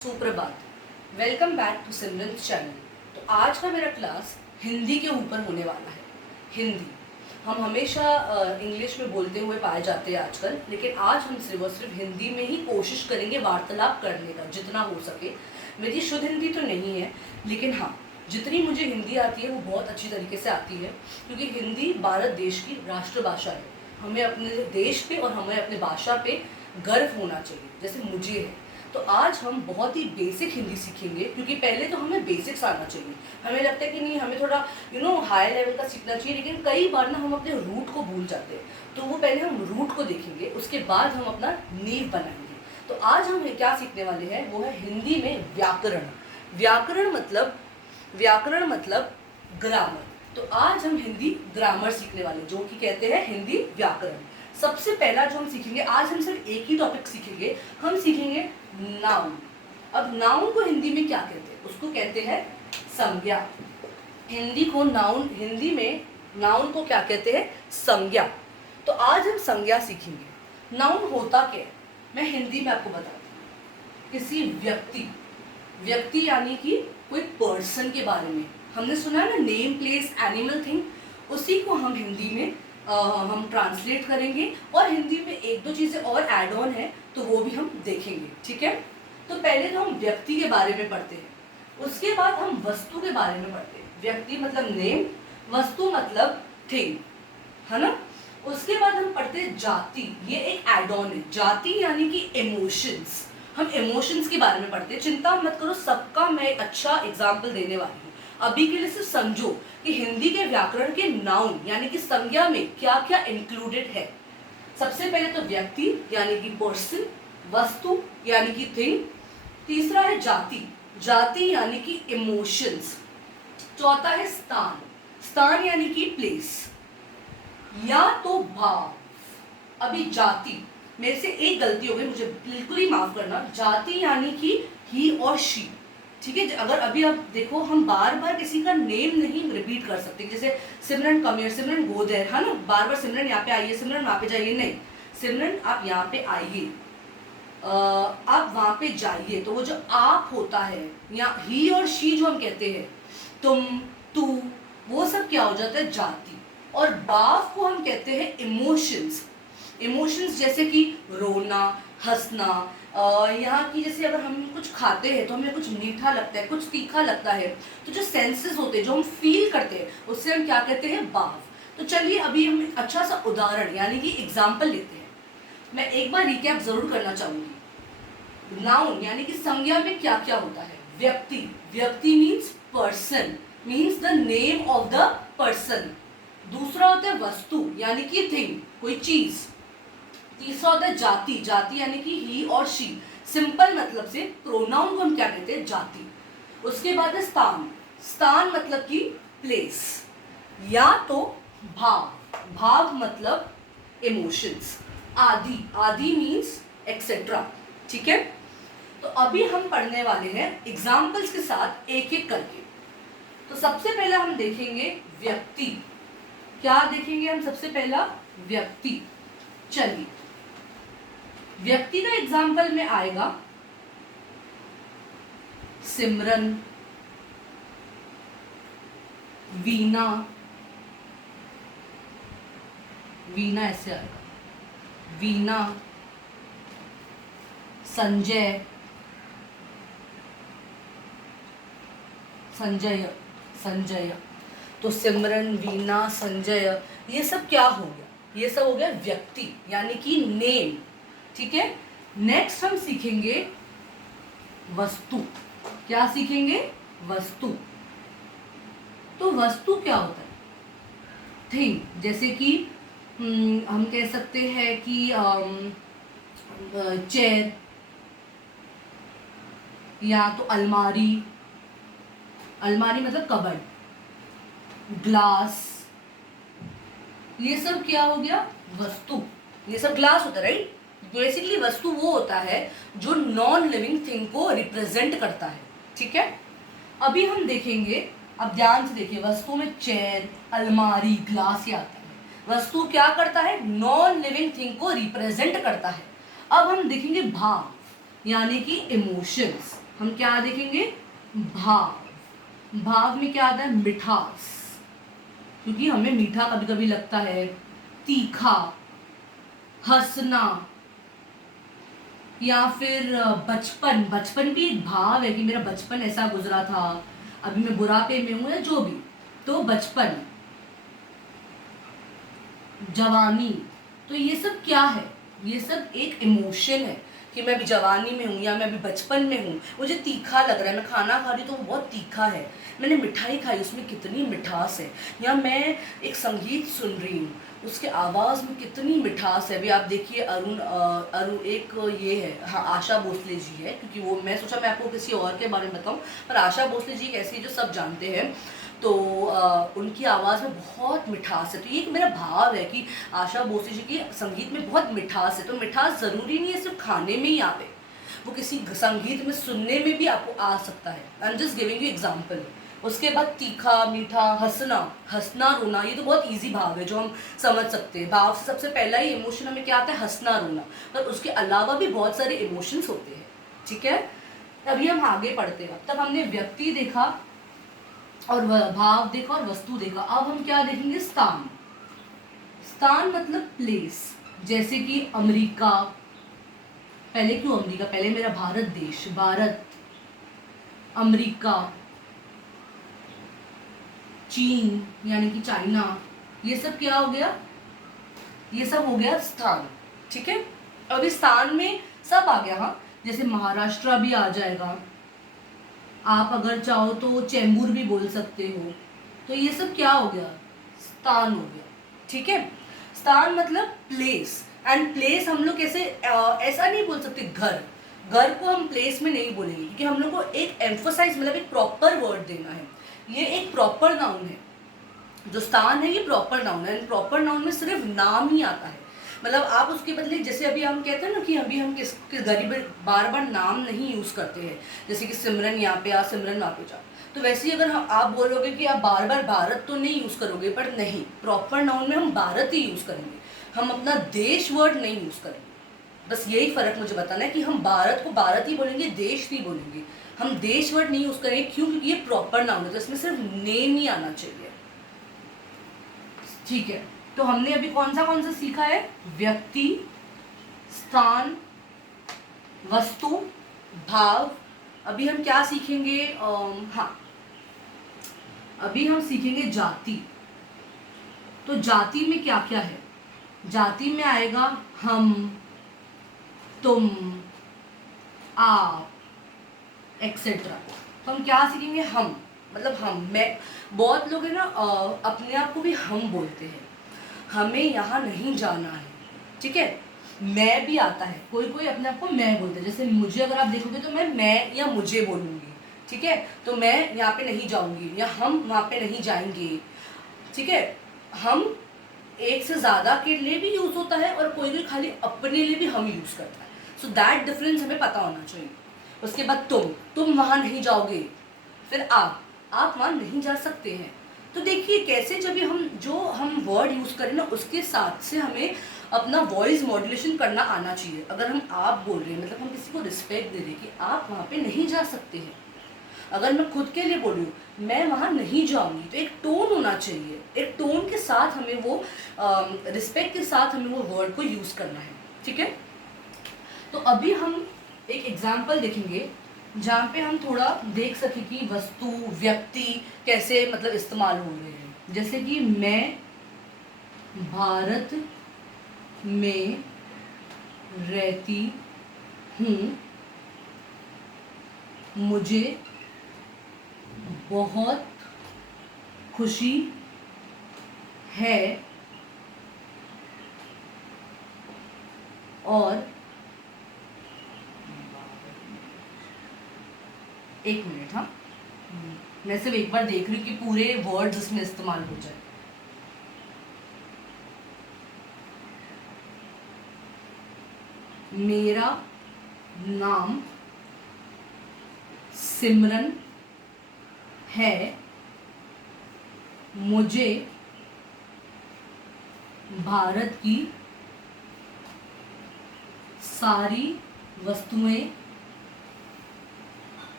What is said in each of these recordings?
सुप्रभात। Welcome back to Simran channel. तो आज का मेरा क्लास हिंदी के ऊपर होने वाला है। हिंदी हम हमेशा इंग्लिश में बोलते हुए पाए जाते हैं आजकल, लेकिन आज हम सिर्फ हिंदी में ही कोशिश करेंगे वार्तालाप करने का जितना हो सके। मेरी शुद्ध हिंदी तो नहीं है, लेकिन हाँ, जितनी मुझे हिंदी आती है वो बहुत अच्छी तरीके से आती है, क्योंकि हिंदी भारत देश की राष्ट्रभाषा है। हमें अपने देश पे और हमें अपने भाषा पे गर्व होना चाहिए, जैसे मुझे है। तो आज हम बहुत ही बेसिक हिंदी सीखेंगे, क्योंकि पहले तो हमें बेसिक्स आना चाहिए। हमें लगता है कि नहीं, हमें थोड़ा हाई लेवल का सीखना चाहिए, लेकिन कई बार ना हम अपने रूट को भूल जाते हैं। तो वो पहले हम रूट को देखेंगे, उसके बाद हम अपना नींव बनाएंगे। तो आज हम क्या सीखने वाले हैं, वो है हिंदी में व्याकरण। व्याकरण मतलब ग्रामर। तो आज हम हिंदी ग्रामर सीखने वाले, जो कि कहते हैं हिंदी व्याकरण। सबसे पहला जो हम सीखेंगे, आज हम सिर्फ एक ही टॉपिक सीखेंगे, हम सीखेंगे नाउन। अब नाउन को हिंदी में क्या कहते हैं? उसको कहते हैं संज्ञा। हिंदी में नाउन को क्या कहते हैं? संज्ञा। तो आज हम संज्ञा सीखेंगे। नाउन होता क्या है, मैं हिंदी में आपको बताती हूँ। किसी व्यक्ति यानी कि कोई पर्सन के बारे में। हमने सुना है ना, नेम, प्लेस, एनिमल, थिंग। उसी को हम हिंदी में हम ट्रांसलेट करेंगे, और हिंदी में एक दो चीज़ें और ऐड ऑन है, तो वो भी हम देखेंगे। ठीक है। तो पहले तो हम व्यक्ति के बारे में पढ़ते हैं, उसके बाद हम वस्तु के बारे में पढ़ते हैं। व्यक्ति मतलब नेम, वस्तु मतलब थिंग, है ना। उसके बाद हम पढ़ते हैं जाति। ये एक ऐड ऑन है, जाति यानी कि इमोशंस। हम इमोशंस के बारे में पढ़ते हैं। चिंता मत करो, सबका मैं एक अच्छा एग्जाम्पल देने वाली हूँ। अभी के लिए सिर्फ समझो कि हिंदी के व्याकरण के नाउन यानी कि संज्ञा में क्या क्या इंक्लूडेड है। सबसे पहले तो व्यक्ति यानी कि पर्सन, वस्तु यानी कि थिंग, तीसरा है जाति यानी कि इमोशंस, चौथा है स्थान यानी कि प्लेस या तो भाव। अभी जाति, मेरे से एक गलती हो गई, मुझे बिल्कुल ही माफ करना। जाति यानी कि ही और शी। ठीक है। अगर अभी आप देखो, हम बार बार किसी का नेम नहीं रिपीट कर सकते, जैसे सिमरन come here, Simran go there, है ना। बार बार सिमरन यहाँ पे आइए, सिमरन वहाँ पे जाइए, नहीं। सिमरन आप यहाँ पे आइए, आप वहाँ पे जाइए। तो वो जो आप होता है, या ही और शी जो हम कहते हैं, तुम, तू, वो सब क्या हो जाता है? जाति। और भाव को हम कहते हैं इमोशंस, जैसे कि रोना, हंसना। यहाँ की जैसे अगर हम कुछ खाते हैं तो हमें कुछ मीठा लगता है, कुछ तीखा लगता है, तो जो सेंसेस होते हैं, जो हम फील करते हैं, उससे हम क्या कहते हैं? भाव। तो चलिए अभी हम एक अच्छा सा उदाहरण यानी कि एग्जाम्पल लेते हैं। मैं एक बार रिकैप जरूर करना चाहूंगी। नाउन यानी कि संज्ञा में क्या क्या होता है? व्यक्ति means person, means the name of the person. दूसरा होता है वस्तु यानी कि थिंग, कोई चीज। तीसरा होता है जाति यानी कि ही और शी। सिंपल मतलब से प्रोनाउन को हम क्या कहते हैं? जाति। उसके बाद है स्थान मतलब कि प्लेस, या तो भाव मतलब इमोशंस। आदि मीन्स एक्सेट्रा। ठीक है। तो अभी हम पढ़ने वाले हैं एग्जाम्पल्स के साथ, एक एक करके। तो सबसे पहला हम देखेंगे व्यक्ति। क्या देखेंगे हम? सबसे पहला व्यक्ति। चलिए, व्यक्ति का एग्जाम्पल में आएगा सिमरन, वीना ऐसे आएगा, वीना, संजय, तो सिमरन, वीना, संजय, ये सब क्या हो गया? ये सब हो गया व्यक्ति यानी कि नेम। ठीक है। नेक्स्ट हम सीखेंगे वस्तु। क्या सीखेंगे? वस्तु। तो वस्तु क्या होता है? थिंग। जैसे कि हम कह सकते हैं कि चेयर, या तो अलमारी मतलब कबर्ड, ग्लास, ये सब क्या हो गया? वस्तु। ये सब ग्लास होता है, राइट। बेसिकली वस्तु वो होता है जो नॉन लिविंग थिंग को रिप्रेजेंट करता है। ठीक है। अभी हम देखेंगे, अब ध्यान से देखिए, वस्तु में चेयर, अलमारी, ग्लास ये आता है। वस्तु क्या करता है? नॉन लिविंग थिंग को रिप्रेजेंट करता है। अब हम देखेंगे भाव यानी कि इमोशंस। हम क्या देखेंगे? भाव। भाव में क्या आता है? मिठास, क्योंकि हमें मीठा कभी कभी लगता है, तीखा, हंसना, या फिर बचपन। बचपन भी एक भाव है कि मेरा बचपन ऐसा गुजरा था, अभी मैं बुढ़ापे में हूं या जो भी, तो बचपन। जवानी, तो ये सब क्या है? ये सब एक इमोशन है कि मैं अभी जवानी में हूँ या मैं अभी बचपन में हूँ। मुझे तीखा लग रहा है, मैं खाना खा रही हूँ तो वो बहुत तीखा है, मैंने मिठाई खाई उसमें कितनी मिठास है, या मैं एक संगीत सुन रही हूँ उसके आवाज़ में कितनी मिठास है। अभी आप देखिए अरुण एक ये है, हाँ, आशा भोसले जी है, क्योंकि वो मैं सोचा मैं आपको किसी और के बारे में बताऊँ, पर आशा भोसले जी एक ऐसी जो सब जानते हैं, तो उनकी आवाज़ में बहुत मिठास है। तो ये एक मेरा भाव है कि आशा भोसले जी की संगीत में बहुत मिठास है। तो मिठास ज़रूरी नहीं है सिर्फ खाने में ही आवे, वो किसी संगीत में सुनने में भी आपको आ सकता है। I am just giving you example. उसके बाद तीखा, मीठा, हंसना, हंसना रोना, ये तो बहुत इजी भाव है जो हम समझ सकते हैं। भाव से सबसे पहला ही इमोशन हमें क्या आता है? हंसना रोना, पर उसके अलावा भी बहुत सारे इमोशंस होते हैं। ठीक है, अभी हम आगे पढ़ते हैं। अब तक हमने व्यक्ति देखा और भाव देखा और वस्तु देखा। अब हम क्या देखेंगे? स्थान। स्थान मतलब प्लेस, जैसे कि अमेरिका। पहले क्यों अमेरिका? पहले मेरा भारत देश, भारत, अमेरिका, चीन यानी कि चाइना, ये सब क्या हो गया? ये सब हो गया स्थान। ठीक है, अब इस स्थान में सब आ गया। हाँ, जैसे महाराष्ट्र भी आ जाएगा, आप अगर चाहो तो चेंबूर भी बोल सकते हो। तो ये सब क्या हो गया? स्थान हो गया। ठीक है, स्थान मतलब प्लेस। एंड प्लेस हम लोग कैसे ऐसा नहीं बोल सकते घर। घर को हम प्लेस में नहीं बोलेंगे, क्योंकि हम लोग को एक एम्फोसाइज मतलब एक प्रॉपर वर्ड देना है। ये एक प्रॉपर नाउन है, जो स्थान है ये प्रॉपर नाउन है। प्रॉपर नाउन में सिर्फ नाम ही आता है, मतलब आप उसके बदले, जैसे अभी हम कहते हैं ना कि अभी हम किस गरीब बार बार नाम नहीं यूज़ करते हैं, जैसे कि सिमरन यहाँ पे आ, सिमरन वहाँ पे जा। तो वैसे ही अगर आप बोलोगे कि आप बार बार भारत तो नहीं यूज़ करोगे, बट नहीं, प्रॉपर नाउन में हम भारत ही यूज़ करेंगे, हम अपना देश वर्ड नहीं यूज़ करेंगे। बस यही फ़र्क मुझे बताना है कि हम भारत को भारत ही बोलेंगे, देश नहीं बोलेंगे। हम देश वर्ड नहीं यूज़ करेंगे, क्यों? क्योंकि ये प्रॉपर नाउन है, तो इसमें सिर्फ नेम ही आना चाहिए। ठीक है, तो हमने अभी कौन सा सीखा है? व्यक्ति, स्थान, वस्तु, भाव। अभी हम क्या सीखेंगे? हाँ, अभी हम सीखेंगे जाति। तो जाति में क्या क्या है? जाति में आएगा हम, तुम, आप, एक्सेट्रा। तो हम क्या सीखेंगे? हम मतलब हम, मैं, बहुत लोग है ना अपने आप को भी हम बोलते हैं, हमें यहाँ नहीं जाना है। ठीक है, मैं भी आता है, कोई कोई अपने आप को मैं बोलते हैं। जैसे मुझे अगर आप देखोगे तो मैं या मुझे बोलूँगी। ठीक है, तो मैं यहाँ पे नहीं जाऊँगी, या हम वहाँ पे नहीं जाएंगे। ठीक है, हम एक से ज़्यादा के लिए भी यूज़ होता है, और कोई कोई खाली अपने लिए भी हम यूज़ करता है। सो दैट डिफरेंस हमें पता होना चाहिए। उसके बाद तुम वहाँ नहीं जाओगे। फिर आप वहाँ नहीं जा सकते हैं। तो देखिए कैसे, जब हम वर्ड यूज़ करें ना, उसके साथ से हमें अपना वॉइस मॉड्यूलेशन करना आना चाहिए। अगर हम आप बोल रहे हैं, मतलब हम किसी को रिस्पेक्ट दे रहे हैं कि आप वहाँ पे नहीं जा सकते हैं। अगर मैं खुद के लिए बोल रही हूँ मैं वहाँ नहीं जाऊँगी, तो एक टोन होना चाहिए, एक टोन के साथ हमें वो रिस्पेक्ट के साथ हमें वो वर्ड को यूज़ करना है। ठीक है, तो अभी हम एक एग्जाम्पल देखेंगे जहाँ पे हम थोड़ा देख सके कि वस्तु, व्यक्ति कैसे मतलब इस्तेमाल हो रहे हैं। जैसे कि मैं भारत में रहती हूँ, मुझे बहुत खुशी है, और एक मिनट, हाँ, मैं सिर्फ एक बार देख रही हूँ कि पूरे वर्ड्स इसमें इस्तेमाल हो जाए। मेरा नाम सिमरन है, मुझे भारत की सारी वस्तुएं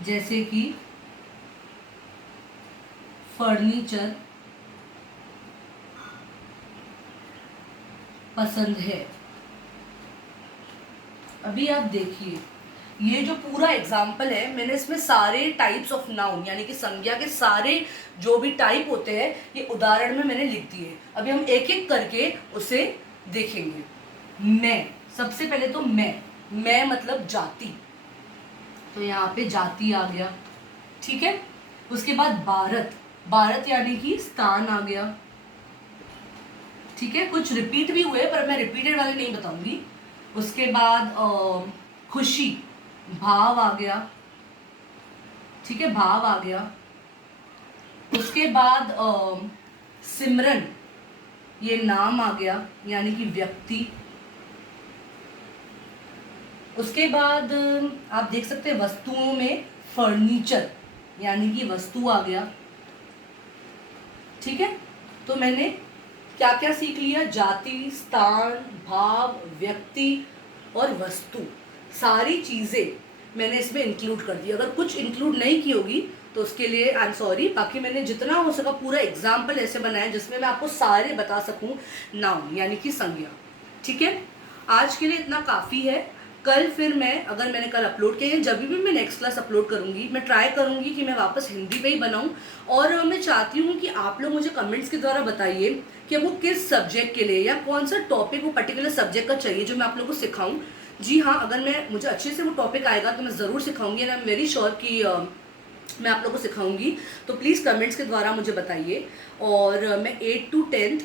जैसे कि फर्नीचर पसंद है। अभी आप देखिए, ये जो पूरा एग्जाम्पल है, मैंने इसमें सारे टाइप्स ऑफ नाउन यानी कि संज्ञा के सारे जो भी टाइप होते हैं ये उदाहरण में मैंने लिख दिए। अभी हम एक एक करके उसे देखेंगे। मैं, सबसे पहले तो मैं मतलब जाति, तो यहाँ पे जाति आ गया, ठीक है। उसके बाद भारत, भारत यानी कि स्थान आ गया, ठीक है। कुछ रिपीट भी हुए पर मैं रिपीटेड वाले नहीं बताऊंगी। उसके बाद खुशी, भाव आ गया, ठीक है, भाव आ गया। उसके बाद सिमरन, ये नाम आ गया यानी कि व्यक्ति। उसके बाद आप देख सकते हैं वस्तुओं में फर्नीचर यानी कि वस्तु आ गया, ठीक है। तो मैंने क्या क्या सीख लिया? जाति, स्थान, भाव, व्यक्ति और वस्तु, सारी चीज़ें मैंने इसमें इंक्लूड कर दी। अगर कुछ इंक्लूड नहीं की होगी तो उसके लिए आई एम सॉरी। बाकी मैंने जितना हो सका पूरा एग्जाम्पल ऐसे बनाया जिसमें मैं आपको सारे बता सकूं नाउन यानी कि संज्ञा, ठीक है। आज के लिए इतना काफ़ी है। कल फिर मैं, अगर मैंने कल अपलोड किया है, जब भी मैं नेक्स्ट क्लास अपलोड करूंगी, मैं ट्राई करूंगी कि मैं वापस हिंदी पे ही बनाऊं। और मैं चाहती हूँ कि आप लोग मुझे कमेंट्स के द्वारा बताइए कि आपको किस सब्जेक्ट के लिए या कौन सा टॉपिक वो पर्टिकुलर सब्जेक्ट का चाहिए जो मैं आप लोगों को सिखाऊं। जी हाँ, अगर मुझे अच्छे से वो टॉपिक आएगा तो मैं ज़रूर सिखाऊंगी and I am very sure कि मैं आप लोगों को सिखाऊंगी। तो प्लीज़ कमेंट्स के द्वारा मुझे बताइए। और मैं 8 to 10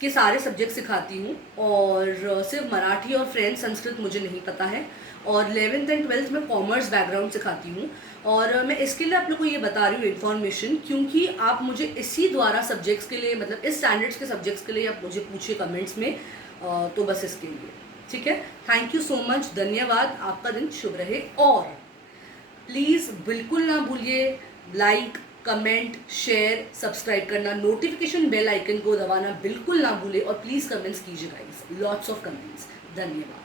के सारे सब्जेक्ट सिखाती हूँ, और सिर्फ मराठी और फ्रेंच संस्कृत मुझे नहीं पता है। और 11th एंड 12th में कॉमर्स बैकग्राउंड सिखाती हूँ। और मैं इसके लिए आप लोग को ये बता रही हूँ इन्फॉर्मेशन, क्योंकि आप मुझे इसी द्वारा सब्जेक्ट्स के लिए, मतलब इस स्टैंडर्ड्स के सब्जेक्ट्स के लिए आप मुझे पूछिए कमेंट्स में। तो बस इसके लिए, ठीक है। थैंक यू सो मच, धन्यवाद। आपका दिन शुभ रहे। और प्लीज़ बिल्कुल ना भूलिए लाइक, कमेंट, शेयर, सब्सक्राइब करना, नोटिफिकेशन बेल आइकन को दबाना बिल्कुल ना भूले। और प्लीज़ कमेंट्स कीजिए गाइस, लॉट्स ऑफ कमेंट्स। धन्यवाद।